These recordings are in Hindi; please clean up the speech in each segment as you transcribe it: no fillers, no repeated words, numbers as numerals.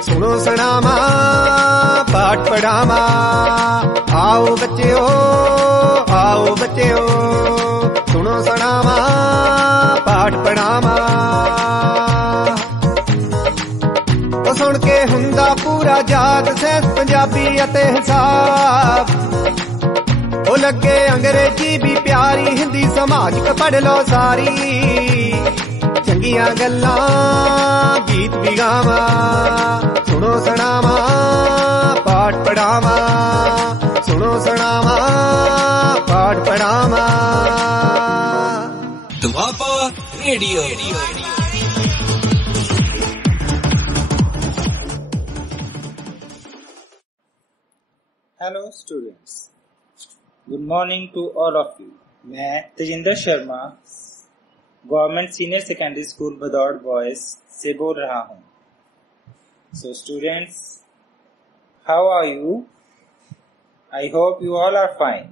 सुनो सनामा पाठ पढ़ावा, आओ बच्चों आओ बच्चों, सुनो सनामा पाठ पढ़ावा। तो सुन के हुंदा पूरा जाग सैंस पंजाबी अते हिसाब, ओ लगे अंग्रेजी भी प्यारी हिंदी समाज क पढ़ लो सारी, चंगियां गल्लां गीत भी गावा, सुनो सनावा पाठ पढ़ावा, सुनो सनावा पाठ पढ़ावा। दुआपा radio. Hello students, good morning to all of you. मैं Tejinder Sharma government senior secondary school Bhadaur boys से बोल रहा हूँ। So students, how are you? I hope you all are fine.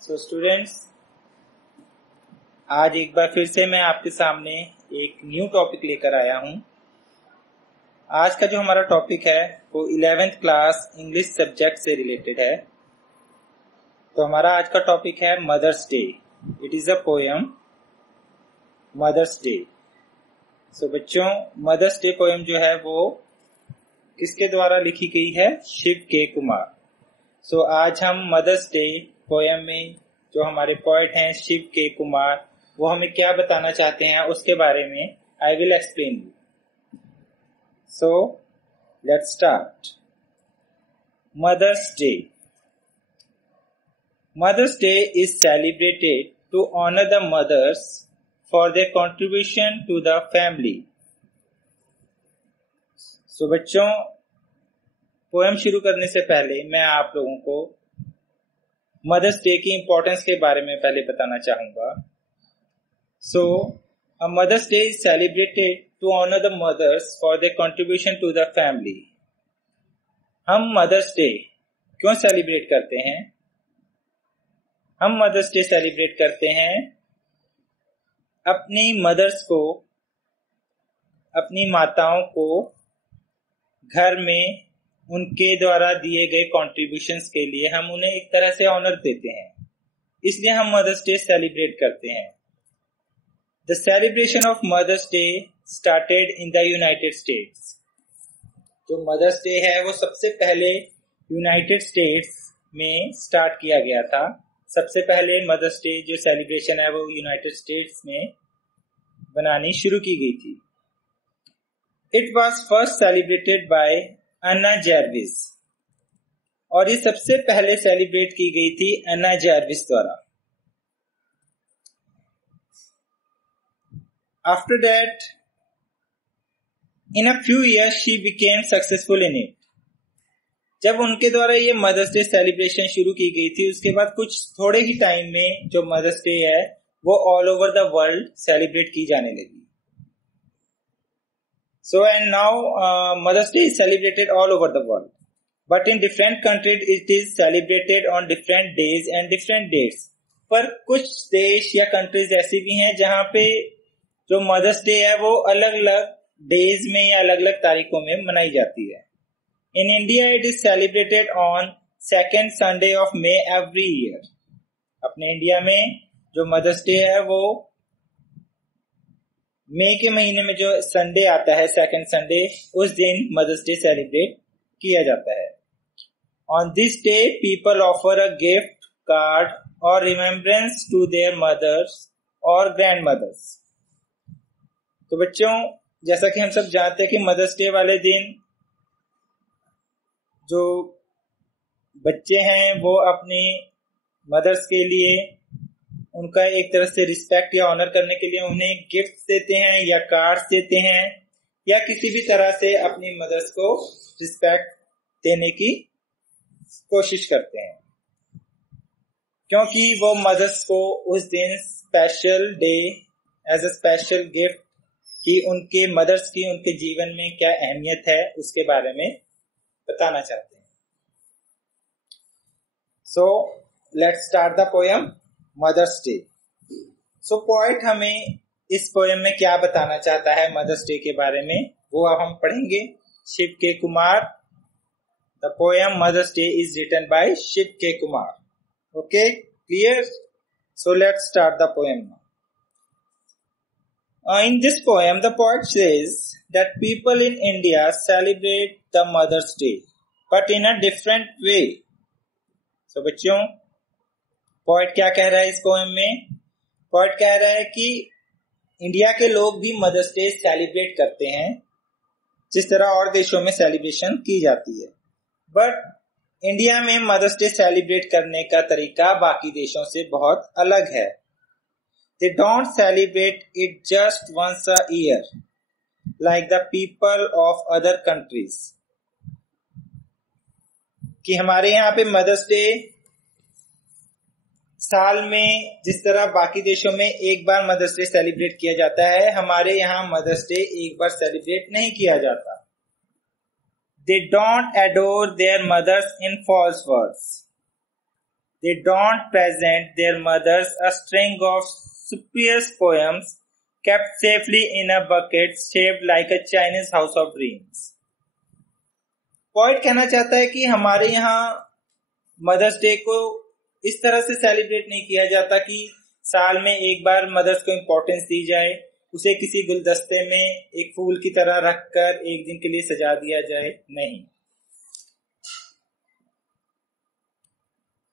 So students, आज एक बार फिर से मैं आपके सामने एक न्यू टॉपिक लेकर आया हूँ। आज का जो हमारा टॉपिक है वो 11th क्लास इंग्लिश सब्जेक्ट से रिलेटेड है। तो हमारा आज का टॉपिक है mother's day. It is a poem mother's day. So बच्चों, मदर्स डे पोयम जो है वो किसके द्वारा लिखी गई है? शिव के कुमार। सो आज हम मदर्स डे पोयम में जो हमारे पोएट हैं शिव के कुमार, वो हमें क्या बताना चाहते हैं उसके बारे में I will explain you. So, let's start. Mother's Day. Mother's Day is celebrated to honor the mothers for their contribution to the family. So, बच्चों, पोएम शुरू करने से पहले मैं आप लोगों को मदर्स डे की इम्पोर्टेंस के बारे में पहले बताना चाहूंगा। So, a Mother's Day is celebrated to honor the mothers for their contribution to the family. हम मदर्स डे क्यों सेलिब्रेट करते हैं? हम मदर्स डे सेलिब्रेट करते हैं अपनी मदर्स को, अपनी माताओं को घर में उनके द्वारा दिए गए कॉन्ट्रीब्यूशंस के लिए हम उन्हें एक तरह से ऑनर देते हैं, इसलिए हम मदर्स डे सेलिब्रेट करते हैं। The celebration of Mother's Day started in the United States. जो मदर्स डे है वो सबसे पहले यूनाइटेड स्टेट्स में स्टार्ट किया गया था। सबसे पहले मदर्स डे जो सेलिब्रेशन है वो यूनाइटेड स्टेट्स में बनानी शुरू की गई थी। It was first celebrated by Anna Jarvis, और ये सबसे पहले सेलिब्रेट की गई थी अन्ना जार्विस द्वारा। After that, in a few years, she became successful in it. जब उनके द्वारा ये मदर्स डे सेलिब्रेशन शुरू की गई थी, उसके बाद कुछ थोड़े ही टाइम में जो मदर्स डे है वो all over the world celebrate की जाने लगी। So and now Mother's Day is celebrated all over the world, but in different countries it is celebrated on different days and different dates. पर कुछ देश या कंट्रीज ऐसी भी हैं जहाँ पे जो मदर्स डे है वो अलग अलग डेज में या अलग अलग तारीखों में मनाई जाती है। In India it is celebrated on second Sunday of May every year. अपने इंडिया में जो मदर्स डे है वो मई के महीने में जो संडे आता है, सेकेंड संडे, उस दिन मदर्स डे सेलिब्रेट किया जाता है। On this day people offer a gift card और रिमेम्बरेंस टू देयर मदर्स और ग्रैंड मदर्स। तो बच्चों, जैसा कि हम सब जानते हैं कि मदर्स डे वाले दिन जो बच्चे हैं वो अपनी मदर्स के लिए उनका एक तरह से रिस्पेक्ट या ऑनर करने के लिए उन्हें गिफ्ट देते हैं या कार्ड्स देते हैं या किसी भी तरह से अपनी मदर्स को रिस्पेक्ट देने की कोशिश करते हैं, क्योंकि वो मदर्स को उस दिन special day as a special gift कि उनके मदर्स की उनके जीवन में क्या अहमियत है उसके बारे में बताना चाहते हैं। So let's start the poem mother's day. So poet हमें इस पोएम में क्या बताना चाहता है मदर्स डे के बारे में, वो अब हम पढ़ेंगे। Shiv K Kumar. The poem mother's day is written by Shiv K Kumar. Okay, clear? So let's start the poem now. In this poem, the poet says that people in India celebrate the Mother's Day, but in a different way. So बच्चों, poet क्या कह रहा है इस poem में? poet कह रहा है कि इंडिया के लोग भी मदर्स डे सेलिब्रेट करते हैं जिस तरह और देशों में सेलिब्रेशन की जाती है, बट इंडिया में मदर्स डे सेलिब्रेट करने का तरीका बाकी देशों से बहुत अलग है. They don't celebrate it just once a year, like the people of other countries. कि हमारे यहाँ पे मदर्स डे साल में जिस तरह बाकी देशों में एक बार मदर्स डे सेलिब्रेट किया जाता है, हमारे यहाँ मदर्स डे एक बार सेलिब्रेट नहीं किया जाता. They don't adore their mothers in false words. They don't present their mothers a string of spurious poems kept safely in a bucket shaped like a Chinese house of dreams. Poet कहना चाहता है कि हमारे यहाँ मदर्स डे को इस तरह से सेलिब्रेट नहीं किया जाता कि साल में एक बार मदर्स को इम्पोर्टेंस दी जाए, उसे किसी गुलदस्ते में एक फूल की तरह रखकर एक दिन के लिए सजा दिया जाए. नहीं.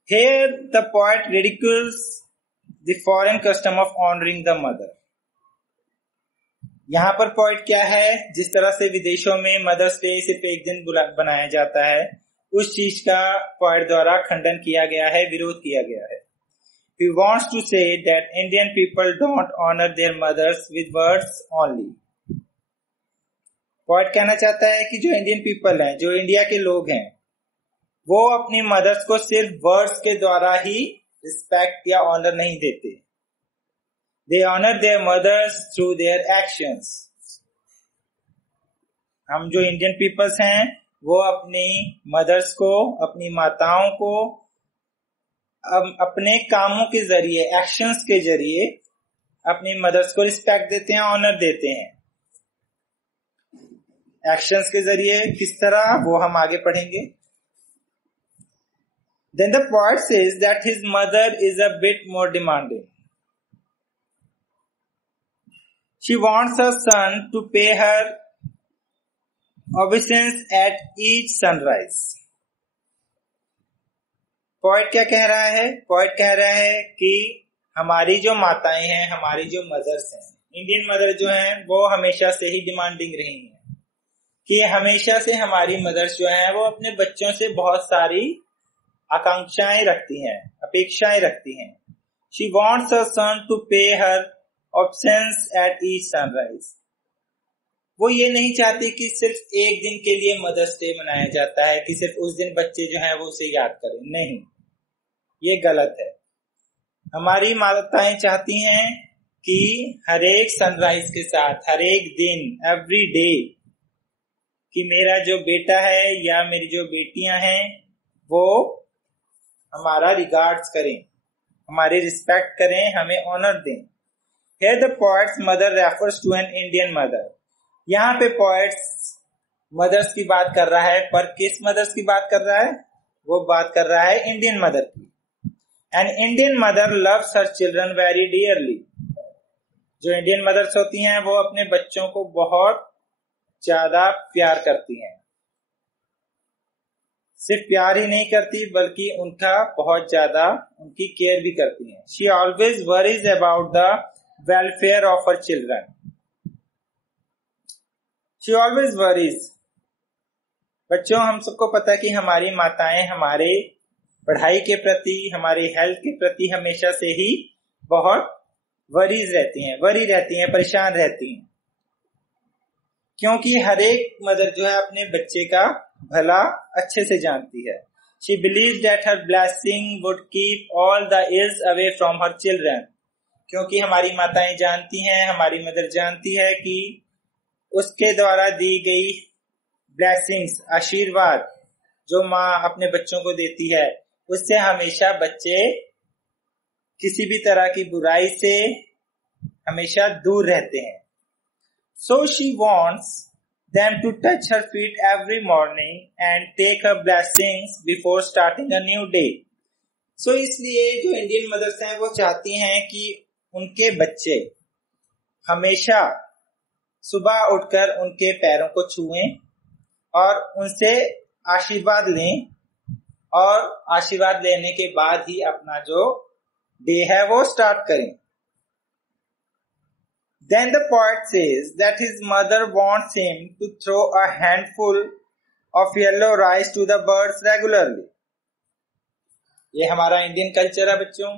Here the poet ridicules the foreign custom of honoring the mother. यहाँ पर पॉइंट क्या है, जिस तरह से विदेशों में मदर्स डे सिर्फ एक दिन बनाया जाता है, उस चीज का पॉइंट द्वारा खंडन किया गया है, विरोध किया गया है. He wants to say that Indian people don't honor their mothers with words only. Point कहना चाहता है कि जो इंडियन पीपल हैं, जो इंडिया के लोग हैं, वो अपनी मदर्स को सिर्फ वर्ड्स के द्वारा ही रिस्पेक्ट या ऑनर नहीं देते. They honor their mothers through their actions. हम जो इंडियन पीपल्स हैं वो अपनी मदर्स को, अपनी माताओं को अपने कामों के जरिए, एक्शंस के जरिए अपनी मदर्स को रिस्पेक्ट देते हैं, ऑनर देते हैं. एक्शंस के जरिए किस तरह, वो हम आगे पढ़ेंगे. Then the poet says that his mother is a bit more demanding. She wants her son to pay her obeisance at each sunrise. Poet क्या कह रहा है? पोइट कह रहा है कि हमारी जो माताएं हैं, हमारी जो मदर्स हैं, इंडियन मदर जो हैं, वो हमेशा से ही डिमांडिंग रही हैं कि हमेशा से हमारी मदर्स जो हैं वो अपने बच्चों से बहुत सारी आकांक्षाएं रखती हैं, अपेक्षाएं रखती हैं. She wants her son to pay her obeisance at each sunrise. वो ये नहीं चाहती कि सिर्फ एक दिन के लिए मदर्स डे मनाया जाता है, कि सिर्फ उस दिन बच्चे जो हैं वो उसे याद करें. नहीं, ये गलत है. हमारी माताएं चाहती हैं कि हर एक सनराइज के साथ, हर एक दिन, एवरी डे, कि मेरा जो बेटा है या मेरी जो बेटियां हैं वो हमारा रिगार्ड्स करें, हमारी रिस्पेक्ट करें, हमें ऑनर दें. Here the poet's mother refers to an Indian mother. यहाँ पे poets मदर्स की बात कर रहा है, पर किस मदर्स की बात कर रहा है? वो बात कर रहा है इंडियन मदर की. An Indian mother loves her children very dearly. जो इंडियन मदर्स होती हैं वो अपने बच्चों को बहुत ज्यादा प्यार करती हैं. सिर्फ प्यार ही नहीं करती बल्कि उनका बहुत ज्यादा उनकी केयर भी करती हैं. She always worries about the welfare of her children. She always worries. बच्चों, हम सबको पता है कि हमारी माताएं हमारे पढ़ाई के प्रति, हमारे हेल्थ के प्रति हमेशा से ही बहुत वरी रहती हैं, परेशान रहती हैं, क्योंकि हर एक मदर जो है अपने बच्चे का भला अच्छे से जानती है. She believes that her blessing would keep all the ills away from her children. क्योंकि हमारी माताएं जानती हैं, हमारी मदर जानती है कि उसके द्वारा दी गई ब्लेसिंग्स, आशीर्वाद जो माँ अपने बच्चों को देती है, उससे हमेशा बच्चे किसी भी तरह की बुराई से हमेशा दूर रहते हैं। So she wants them to touch her feet every morning and take her blessings before starting a new day. So इसलिए जो इंडियन मदर्स हैं वो चाहती हैं कि उनके बच्चे हमेशा सुबह उठकर उनके पैरों को छुएं और उनसे आशीर्वाद लें, और आशीर्वाद लेने के बाद ही अपना जो डे है वो स्टार्ट करें। Then the poet says that his mother wants him to throw a handful of yellow rice to the birds regularly. ये हमारा इंडियन कल्चर है बच्चों।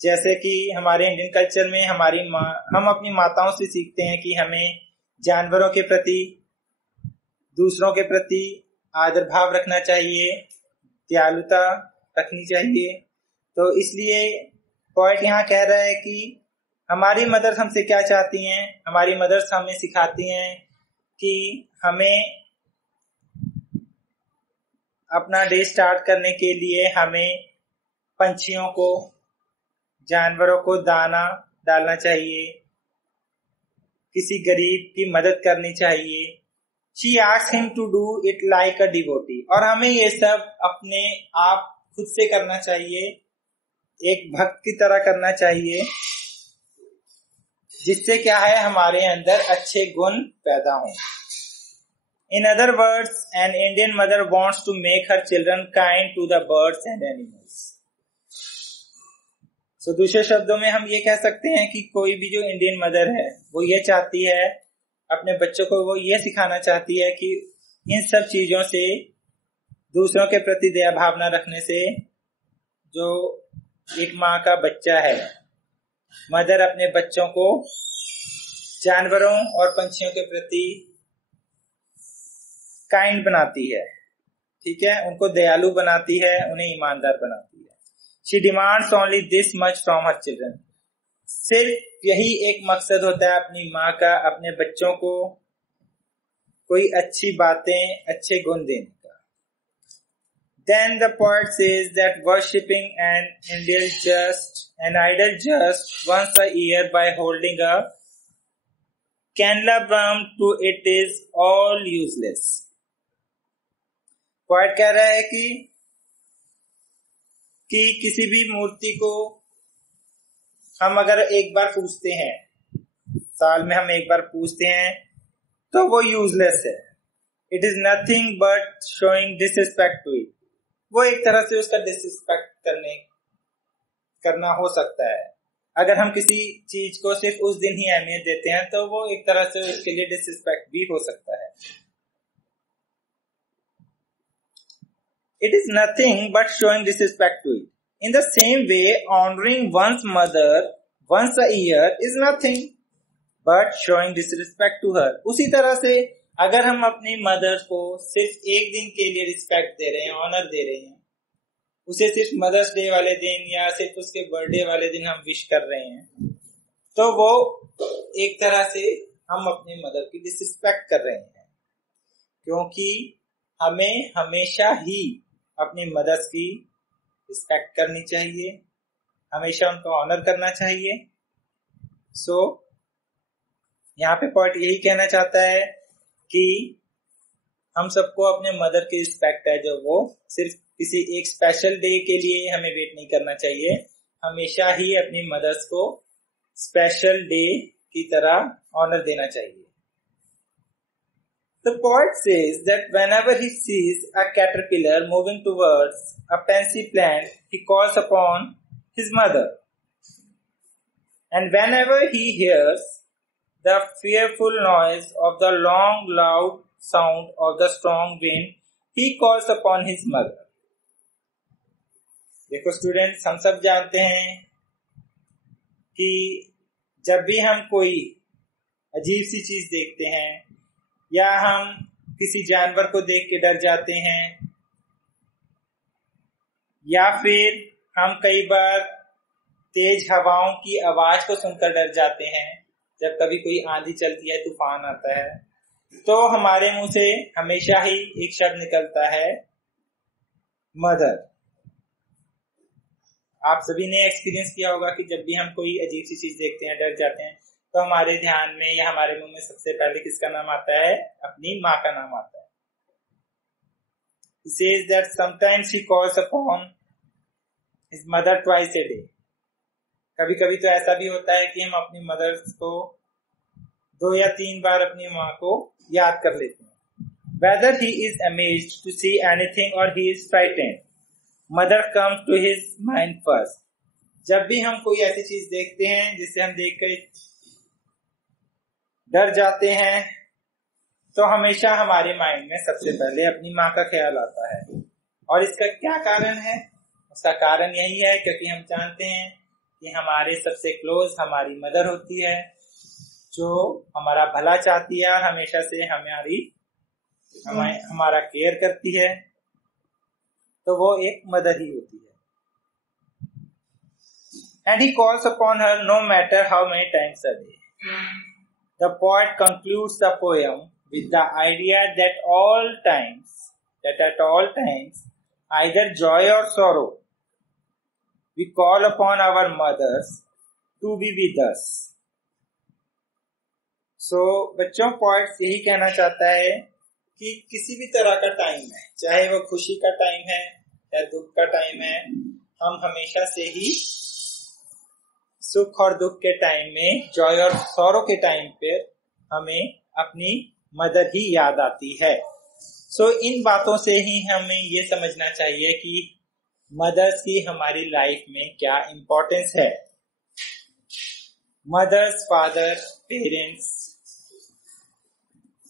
जैसे कि हमारे इंडियन कल्चर में हम अपनी माताओं से सीखते हैं कि हमें जानवरों के प्रति, दूसरों के प्रति आदर भाव रखना चाहिए, दयालुता रखनी चाहिए। तो इसलिए पोएट यहाँ कह रहा है कि हमारी मदर्स हमसे क्या चाहती हैं। हमारी मदर्स हमें सिखाती हैं कि हमें अपना डे स्टार्ट करने के लिए हमें पंछियों को, जानवरों को दाना डालना चाहिए, किसी गरीब की मदद करनी चाहिए। She asks him to do it like a devotee. और हमें ये सब अपने आप खुद से करना चाहिए, एक भक्त की तरह करना चाहिए, जिससे क्या है हमारे अंदर अच्छे गुण पैदा हों। In other words, an Indian mother wants to make her children kind to the birds and animals. So दूसरे शब्दों में हम ये कह सकते हैं कि कोई भी जो इंडियन मदर है वो ये चाहती है, अपने बच्चों को वो ये सिखाना चाहती है कि इन सब चीजों से, दूसरों के प्रति दया भावना रखने से, जो एक माँ का बच्चा है, मदर अपने बच्चों को जानवरों और पंछियों के प्रति काइंड बनाती है, ठीक है, उनको दयालु बनाती है, उन्हें ईमानदार बनाती है। She demands only this much from her children. सिर्फ यही एक मकसद होता है अपनी माँ का, अपने बच्चों को कोई अच्छी बातें, अच्छे गुण देने का। Then the poet says that worshipping an idol just once a year by holding a candelabrum to it is all useless. Poet कह रहा है कि किसी भी मूर्ति को हम अगर एक बार पूजते हैं, साल में हम एक बार पूजते हैं, तो वो यूजलेस है। It is nothing but showing disrespect to it. वो एक तरह से उसका डिसरिस्पेक्ट करना हो सकता है। अगर हम किसी चीज को सिर्फ उस दिन ही अहमियत देते हैं तो वो एक तरह से उसके लिए डिसरिस्पेक्ट भी हो सकता है। It is nothing but showing disrespect to it. In the same way, honoring one's mother once a year is nothing but showing disrespect to her. उसी तरह से अगर हम अपनी मदर को सिर्फ एक दिन के लिए रिस्पेक्ट दे रहे हैं, ऑनर दे रहे हैं, उसे सिर्फ मदर्स डे वाले दिन या सिर्फ उसके बर्थडे वाले दिन हम विश कर रहे हैं, तो वो एक तरह से हम अपनी मदर की डिसरिस्पेक्ट कर रहे हैं, क्योंकि हमें हमेशा ही अपनी मदर्स की रिस्पेक्ट करनी चाहिए, हमेशा उनको ऑनर करना चाहिए। सो यहाँ पे पॉइंट यही कहना चाहता है कि हम सबको अपने मदर की रिस्पेक्ट है जो वो सिर्फ किसी एक स्पेशल डे के लिए हमें वेट नहीं करना चाहिए, हमेशा ही अपनी मदर्स को स्पेशल डे की तरह ऑनर देना चाहिए। The poet says that whenever he sees a caterpillar moving towards a pansy plant, he calls upon his mother. And whenever he hears the fearful noise of the long, loud sound of the strong wind, he calls upon his mother. देखो स्टूडेंट्स, हम सब जानते हैं कि जब भी हम कोई अजीब सी चीज देखते हैं या हम किसी जानवर को देख के डर जाते हैं, या फिर हम कई बार तेज हवाओं की आवाज को सुनकर डर जाते हैं, जब कभी कोई आंधी चलती है, तूफान आता है, तो हमारे मुंह से हमेशा ही एक शब्द निकलता है, मदर। आप सभी ने एक्सपीरियंस किया होगा कि जब भी हम कोई अजीब सी चीज देखते हैं, डर जाते हैं, तो हमारे ध्यान में या हमारे मुंह में सबसे पहले किसका नाम आता है? अपनी माँ का नाम आता है। He says that sometimes he calls upon his mother twice a day. कभी कभी तो ऐसा भी होता है कि हम अपनी मदर को 2 या 3 बार अपनी माँ को याद कर लेते हैं। Whether he is amazed to see anything or he is frightened, mother comes to his mind first. जब भी हम कोई ऐसी चीज देखते हैं जिसे हम देखकर डर जाते हैं, तो हमेशा हमारे माइंड में सबसे पहले अपनी माँ का ख्याल आता है। और इसका क्या कारण है? उसका कारण यही है क्योंकि हम जानते हैं कि हमारे सबसे क्लोज हमारी मदर होती है, जो हमारा भला चाहती है और हमेशा से हमारा केयर करती है। तो वो एक मदर ही होती है। And he calls upon her no matter how many times a day. The poet concludes the poem with the idea that at all times, either joy or sorrow, we call upon our mothers to be with us. So, बच्चों, poet यही कहना चाहता है कि किसी भी तरह का टाइम है, चाहे वो खुशी का टाइम है या दुख का टाइम है, हम हमेशा से ही सुख और दुख के टाइम में, जॉय और सौरो के टाइम पे हमें अपनी मदर ही याद आती है। सो इन बातों से ही हमें ये समझना चाहिए कि मदर्स की हमारी लाइफ में क्या इम्पोर्टेंस है। मदर्स, फादर्स, पेरेंट्स,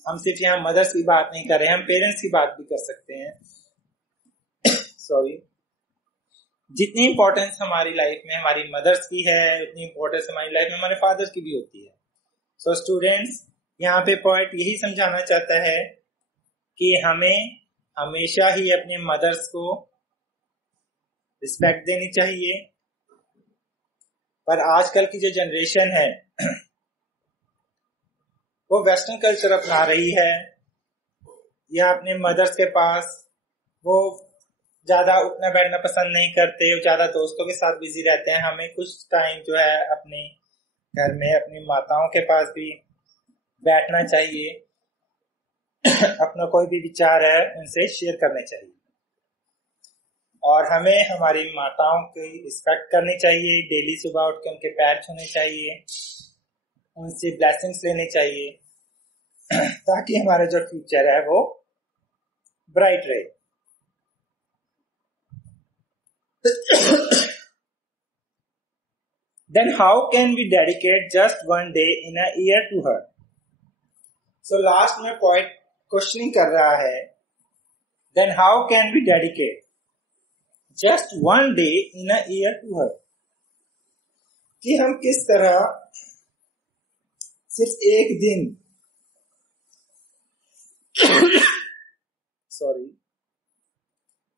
हम सिर्फ यहाँ मदर्स की बात नहीं कर रहे, हम पेरेंट्स की बात भी कर सकते हैं। सॉरी। जितनी इंपॉर्टेंस हमारी लाइफ में हमारी मदर्स की है, उतनी इंपॉर्टेंस हमारी लाइफ में हमारे फादर्स की भी होती है। सो स्टूडेंट्स, यहाँ पे पॉइंट यही समझाना चाहता है कि हमें हमेशा ही अपने मदर्स को रिस्पेक्ट देनी चाहिए। पर आजकल की जो जनरेशन है वो वेस्टर्न कल्चर अपना रही है, या अपने मदर्स के पास वो ज्यादा उठना बैठना पसंद नहीं करते, ज्यादा दोस्तों के साथ बिजी रहते हैं। हमें कुछ टाइम जो है अपने घर में अपनी माताओं के पास भी बैठना चाहिए, अपना कोई भी विचार है उनसे शेयर करने चाहिए, और हमें हमारी माताओं की रिस्पेक्ट करनी चाहिए। डेली सुबह उठ के उनके पैर छूने चाहिए, उनसे ब्लेसिंग्स लेने चाहिए, ताकि हमारा जो फ्यूचर है वो ब्राइट रहे। Then how can we dedicate just one day in a year to her? So last में poet questioning कर रहा है, then how can we dedicate just one day in a year to her? कि हम किस तरह सिर्फ एक दिन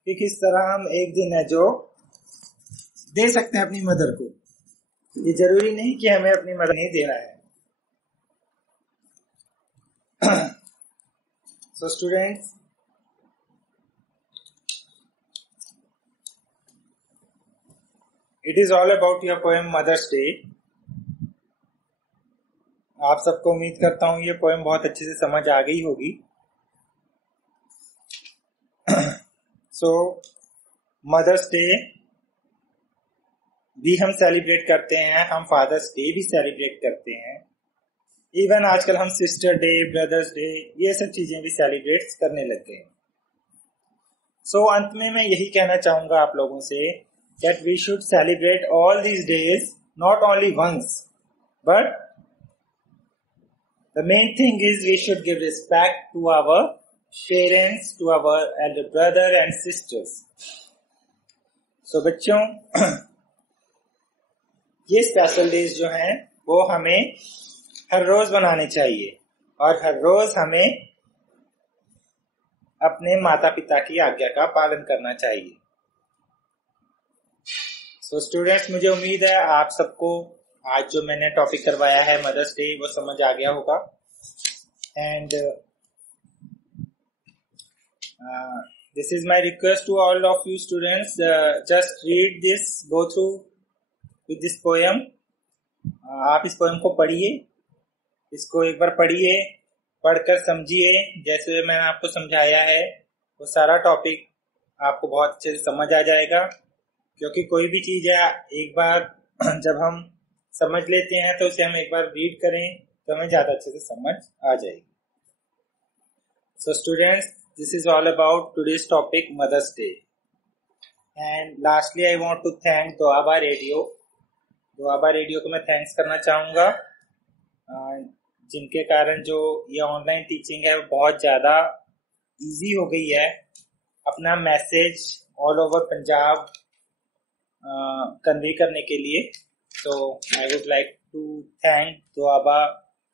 कि किस तरह हम एक दिन है जो दे सकते हैं अपनी मदर को। ये जरूरी नहीं कि हमें अपनी मदर नहीं देना है। So students, it is all about your poem Mother's Day. आप सबको उम्मीद करता हूँ ये पोएम बहुत अच्छे से समझ आ गई होगी। सो मदर्स डे भी हम सेलिब्रेट करते हैं, हम फादर्स डे भी सेलिब्रेट करते हैं, इवन आजकल हम सिस्टर डे, ब्रदर्स डे, ये सब चीजें भी सेलिब्रेट करने लग गए। सो अंत में मैं यही कहना चाहूंगा आप लोगों से that we should celebrate all these days not only once, but the main thing is we should give respect to our parents, to our elder brother and sisters. So बच्चों, ये स्पेशल डेज जो हैं वो हमें हर रोज बनाने चाहिए और हर रोज हमें अपने माता पिता की आज्ञा का पालन करना चाहिए। So स्टूडेंट्स, मुझे उम्मीद है आप सबको आज जो मैंने टॉपिक करवाया है मदर्स डे वो समझ आ गया होगा। And This is my request to all of you students. Just read this, go through with this poem. आप इस पोएम को पढ़िए, इसको एक बार पढ़िए, पढ़कर समझिए। जैसे मैंने आपको समझाया है वो सारा टॉपिक आपको बहुत अच्छे से समझ आ जाएगा, क्योंकि कोई भी चीज है एक बार जब हम समझ लेते हैं तो उसे हम एक बार रीड करें तो हमें ज्यादा अच्छे से समझ आ जाएगी। So students, this is all about today's topic, Mother's Day. And lastly, I want to thank Doaba radio. Doaba radio को मैं थैंक्स करना चाहूँगा, जिनके कारण जो ये ऑनलाइन टीचिंग है वो बहुत ज़्यादा इजी हो गई है। अपना message all over Punjab convey करने के लिए। So I would like to thank Doaba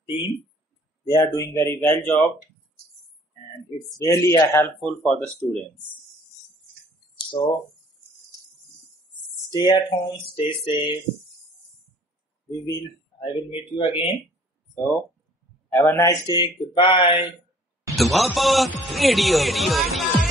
team. They are doing very well job. And it's really helpful for the students. So stay at home, stay safe. I will meet you again. So have a nice day. Goodbye. Doaba Radio.